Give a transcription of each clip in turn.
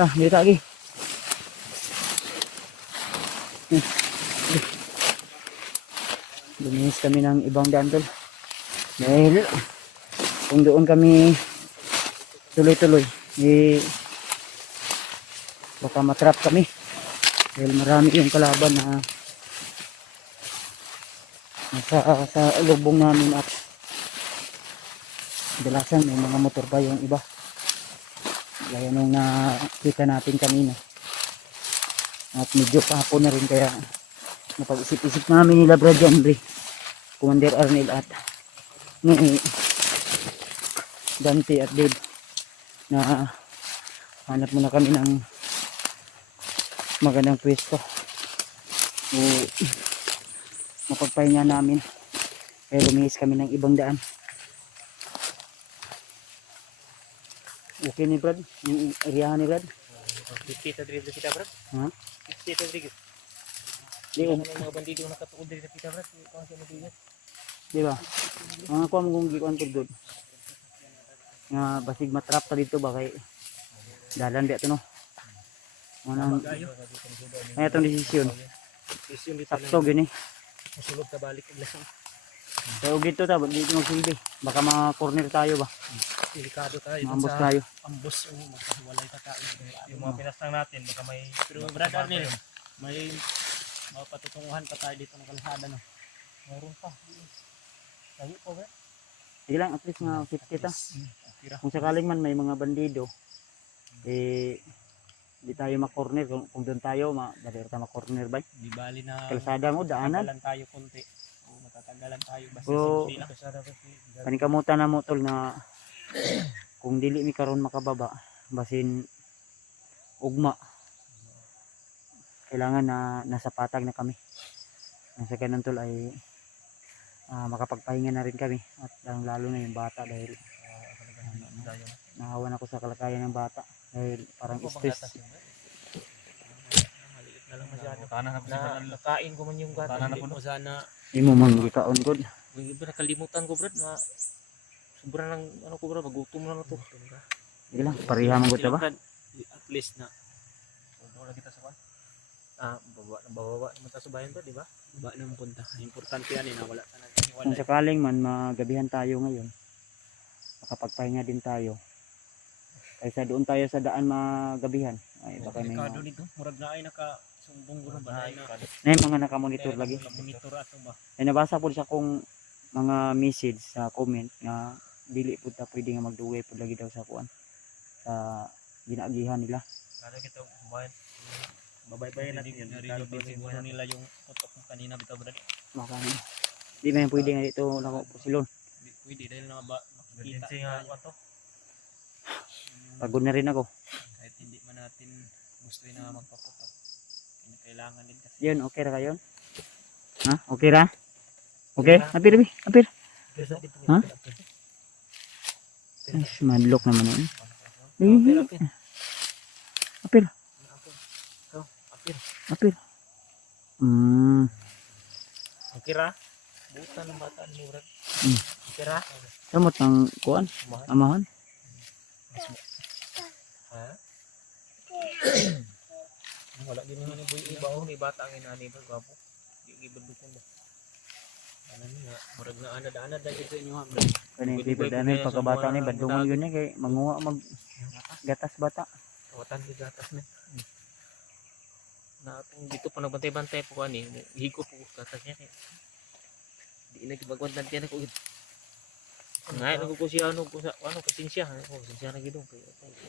Dito lagi. Luminis kami ng ibang daan tol. Dahil kung doon kami tuloy-tuloy, baka matrap kami. Dahil marami yung kalaban na nasa sa lubong namin at kadalasan may mga motor pa yung iba. Gaya nung nakita natin kanina. At medyo kahapon na rin kaya napag-isip-isip namin nila Brad Jambre, Commander Arnel at ni Dante at Dave na hanap muna kami ng magandang pwesto o mapagpahinga namin kaya lumihis kami ng ibang daan. Okay ni Brad? Yung area ni Brad? 50 sa drive kita Brad? Ha? 50 sa drive. Di Ano yung mga bandido na nakatuod din sa kita Brad? Kung siya mabigat. Di ba? Mga kuha mo kung gikuan po doon. Nga basig matrap pa dito ba kay dalan di ito no? Manang ay itong desisyon. Sakto gini. Masulog ka balik ang lasang. Kaya dito ta, dito magsilbi. Baka mga corner tayo ba? Delikado tayo. Maambos tayo. Ambos yung magkahiwalay ka tayo. Yung mga pinastang natin, baka may... Pero Brad Arnel, may patutunguhan pa tayo dito ng kalsada no? Mayroon pa. Tayo po ba? Sige lang, at least nga safety ta. Kung sakaling man may mga bandido, di tayo makorner. Kung doon tayo, dali tayo makorner ba? Di bali na... Kalsada mo, daanan. Matatagalan tayo konti. O matatagalan tayo. Basta Pero, simple lang. kanikamutan na mo tol na kung dili mi karon makababa, basin ugma. Kailangan na nasa patag na kami. Nasa ganun tol ay makapagpahinga na rin kami. At lalo na yung bata dahil nahawan ako sa kalagayan ng bata. Dahil parang stress. Maliit na lang masyado. Nakain ko man yung gata. Hindi mo sana... Di mo manggikaon god. Nakalimutan ko Brad na sobrang lang ano ko Brad. Magutom na to. Sige lang, pariha mo god ba? At least na. Wala kita sa kan. Bababa naman tayo sa bayan ba, di ba? Baba naman punta. Importante yan na wala ka na. Kung sakaling man magabihan tayo ngayon, makapagpahinga din tayo. Kaysa doon tayo sa daan magabihan. Ay, baka may delikado nito. Murag na ay nakasumbong guro ba na yung mga nakamonitor lagi. Monitor ato ba? Ay nabasa po siya kung mga message sa comment nga dili po ta pwede nga magduwe po lagi daw sa kuan sa ginaagihan nila. Kada kita bayan babay-bayan natin yan. Lalo din siguro nila yung putok ng kanina bitaw Brad. Makano. Di man pwede nga dito nako po silon. Pwede dahil na makikita nga ato. Pagod na rin ako. Kahit hindi man natin gusto na magpaputok. Kailangan din kasi. Yun, okay ra kayo? Ha? Okay ra? Okay? Apir, apir. Ha? Ay, madlock naman yun. Apir. Apir. Okay ra? Buta ng bata ni Brad. Okay ra? Samot ng kuan? Amahan? Ha? Wala din naman yung ibaw ni bata ang inani ba gwapo. Di gibadukon ba. Ano nga, murag na anad-anad dahil sa inyo ha. Kani si Badanay pagkabata ni badungon yun niya kay manguha mag gatas bata. Watan di gatas na. Na kung dito pa nagbantay-bantay po ani, higo po gatas niya kay. Di na gibagwantan tiyan ako. Ngayon ako siya ano pasensya na gid kay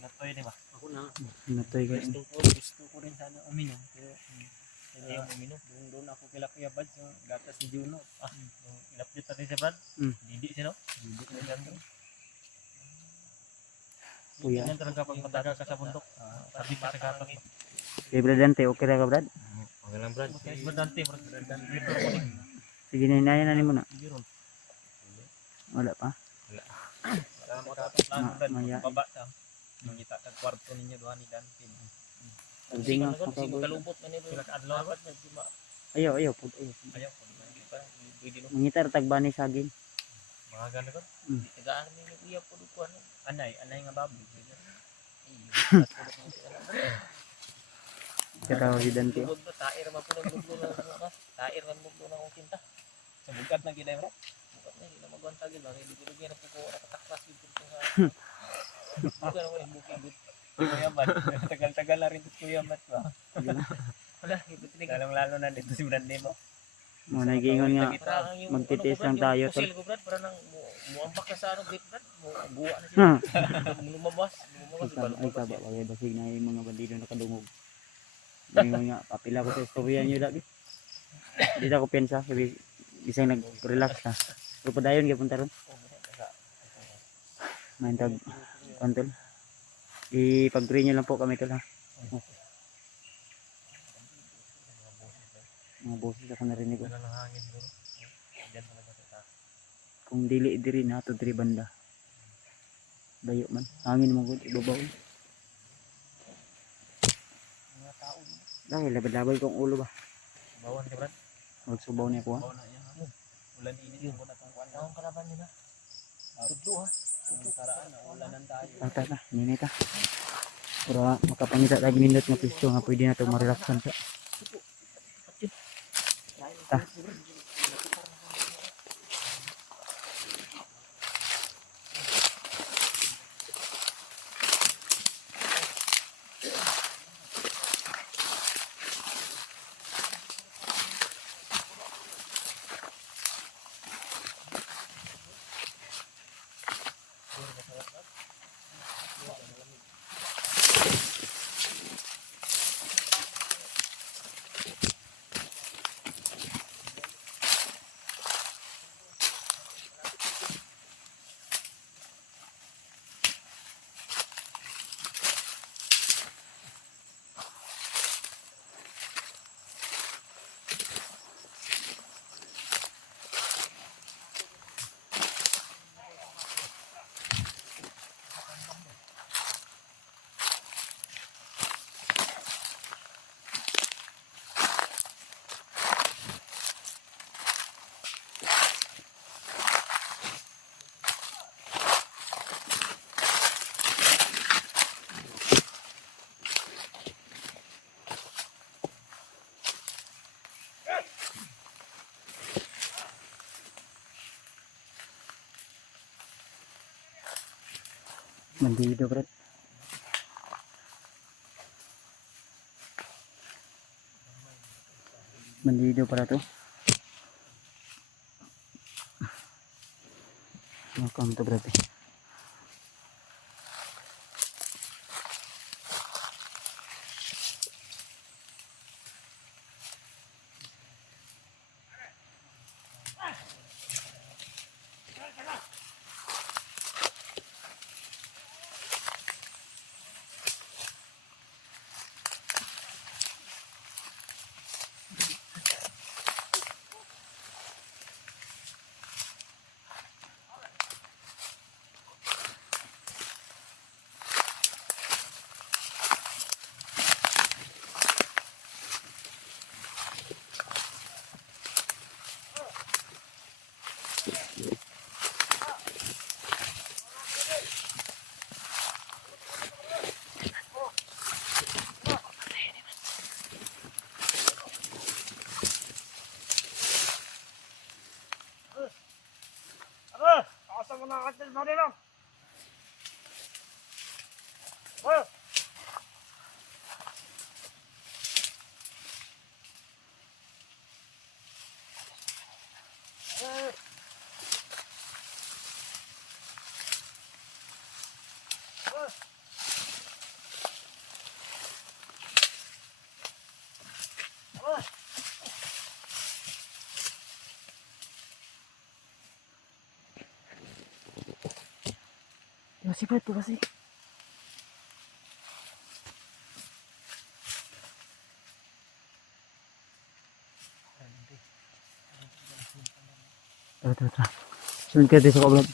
natoy di ba? Ako na Natoy kay. Gusto ko rin sana uminom pero hindi yung uminom. Doon ako kila Kuya Bad yung gatas ni Juno. Yung inapdate natin siya Bad. Hindi siya no? Hindi na ganun. Kuya. Yan talaga pag matagal ka sa bundok. Sabi pa sa gatas. Kay Bradante, okay ra ka Brad? Okay lang Brad. Bradante. Sige na mo na. Wala pa. Wala. Wala mo tapos lang Maya. baba ta. Mangita tag kwarto ninyo duha ni Dante. Pwede nga kalubot na nito. Sila kaadlaw ba? Ayaw. Ayaw po. Pwede no. Mangitar tagbani saging. Mga ganun ko. Tigaan ni iya po duko ano. Anay nga baboy. Katawa si Dante. Lugod na, tair man po naglugdo na bukas. Tair man lugdo na akong tinta. Sa bugat na gila bro. Bukat na, hindi na magwanta gila. Hindi ko lugyan na po ko nakataklas yung pinto sa... Bukan ako yung bukid. Kuya Mat. Tagal-tagal na rin ito Kuya Mat ba? Wala, hindi tinig. Lalong-lalo na dito si Brande mo. Mga nag-iingon nga. Parang yung Magtitiis ano, lang Brad, tayo, yung pusil ko Brad, parang nang muambak na sa ano, grip Brad. Buwa na Ha. siya. Lumabas. Ay taba, wala basig na yung mga bandido nakadungog. Ngayon nga, papila ko sa istorya nyo lagi. Hindi na ako piyansa, sabi, isang nag-relax na. Pero padayon, punta ron. Main tag, kontol. Ipag-pray nyo lang po kami tol ha. Mga boses ako narinig ko. Wala lang hangin siguro. Diyan talaga sa taas. Kung dili diri na to diri banda. Dayo man. Hangin mo gud ibabaw. Mga tao. Dahil labad-labad kong ulo ba. Bawan ka Brad. Magsubaw niya ko ha. Oo na yan. Ulan init yung muna itong kuwan. Ang kalaban nila. Tudlo ha. Ang karaan na ulanan tayo. Tata na, ninita. Para makapangita tayo minute nga pisto nga pwede na ito marelaksan siya. Ta. Bandido bro. Bandido pala to. Welcome to bro. Masih pa ito kasi. Tara. Sunod ka dito sa kablog.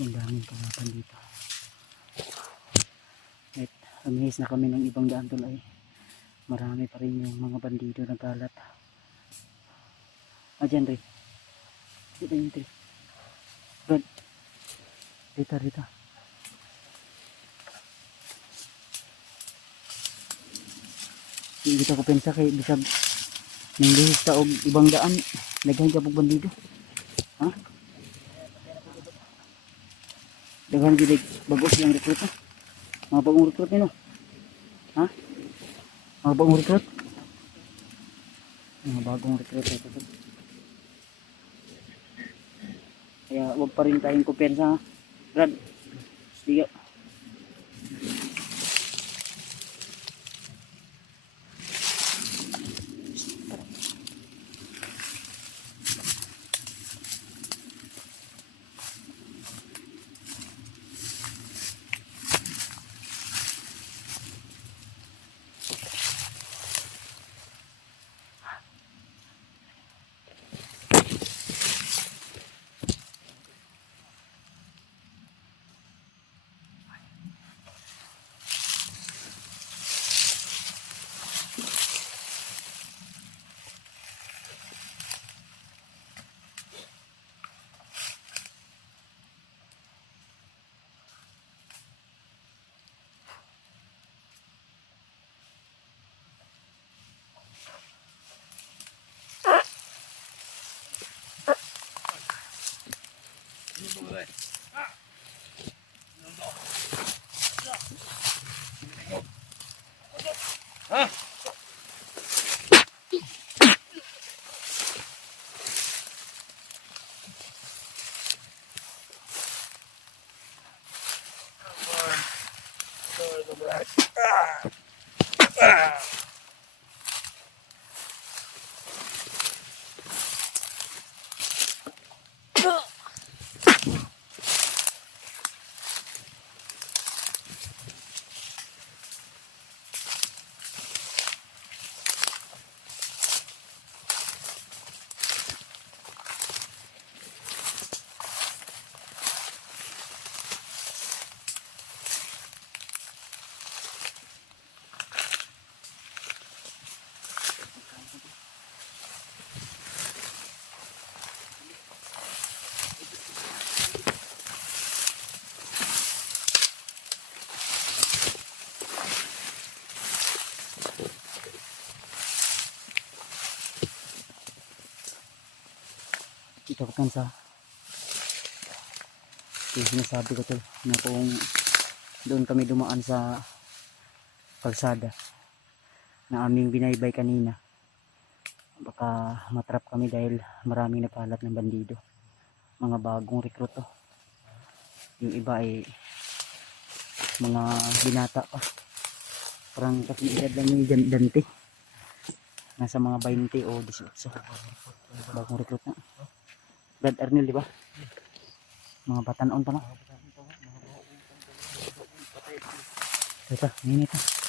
Yung daming kalaban dito. At amihis na kami ng ibang daan tol ay marami pa rin yung mga bandido nagkalat. Dyan Ray. Dito yun Ray. Brad. Dito. Hindi kita ko pensa kay bisag nang lihis ta og ibang daan daghan ka pug bandido. Ha? Daghan gid bagos yang recruit. Mga bagong recruit nino. Ha? Mga bagong recruit. Mga bagong recruit ito. Kaya wag pa rin tayong kumpensa. Brad. Sige. Ito ko sa yung sinasabi ko tol na kung doon kami dumaan sa kalsada na aming binaybay kanina baka matrap kami dahil maraming nakalat ng bandido, mga bagong rekruto. Yung iba ay mga binata pa, parang kasing edad lang yung dante, nasa mga 20 o 18 bagong recruit na. Brad Arnel, di ba? Mga batanon pa na. Ito, minit.